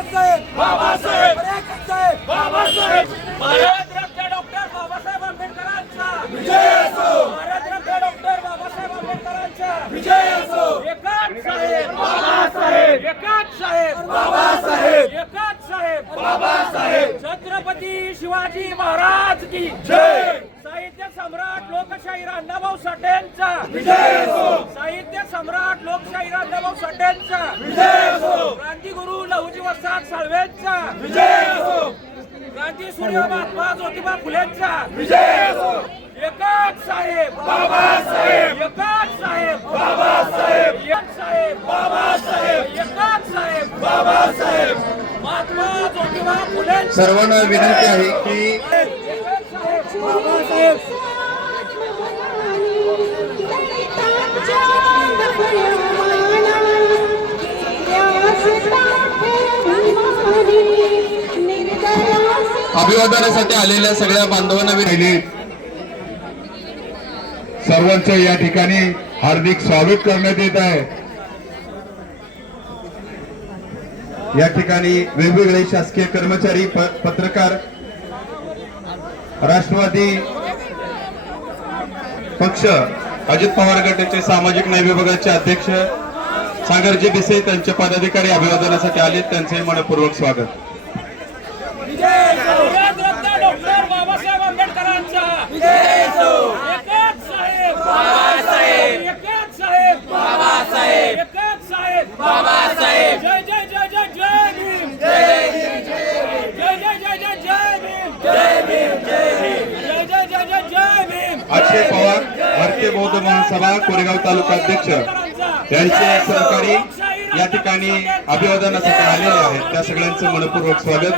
Babasaheb. Babasaheb. Babasaheb Babasaheb. Bharat Ratna doctor Babasaheb आंबेडकरांचा. विजय असो. भारतरत्न डॉक्टर बाबासाहेब आंबेडकरांचा. विजय असो. एकाच साहेब. बाबासाहेब. एकाच साहेब. बाबासाहेब. एकाच साहेब. बाबासाहेब. छत्रपती शिवाजी महाराज की जय. साहित्य सम्राट लोकशाहीर अण्णाभाऊ साठेंचा. विजय असो. साहित्य सम्राट लोकशाहीर अण्णाभाऊ साठेंचा. विजय वसाहत साळवेंचा विजय असो. क्रांती सूर्य महात्मा ज्योतिबा फुलेंचा विजय असो. एकाच साहेब. बाबासाहेब एकाच साहेब. बाबासाहेब एक साहेब. बाबासाहेब एकाच साहेब. बाबासाहेब महात्मा ज्योतिबा फुलेंचा सर्वांना विनंती आहे की साहेब. बाबासाहेब अभिवादनासाठी आलेल्या सगळ्या बांधवांना विनंती सर्वांचं या ठिकाणी हार्दिक स्वागत करण्यात येत आहे. या ठिकाणी वेगवेगळे शासकीय कर्मचारी प- पत्रकार राष्ट्रवादी पक्ष अजित पवार गटाचे सामाजिक न्याय विभागाचे अध्यक्ष सागरजी बिसे त्यांचे पदाधिकारी अभिवादनासाठी आले त्यांचे मनपूर्वक स्वागत भारतरत्न डॉक्टर बाबासाहेब आंबेडकरांचा एकाच साहेब बाबासाहेब एकाच साहेब बाबासाहेब एकाच साहेब बाबासाहेब. जय जय जय जय जय भीम. जय जय जय जय जय जय भीम. जय भीम जय भीम. जय जय जय जय जय भीम. अक्षय पवार भारतीय बौद्ध महासभा कोरेगाव तालुका अध्यक्ष. यांचे सहकारी या ठिकाणी अभिवादनासाठी आलेले आहेत त्या सगळ्यांचं मनपूर्वक स्वागत.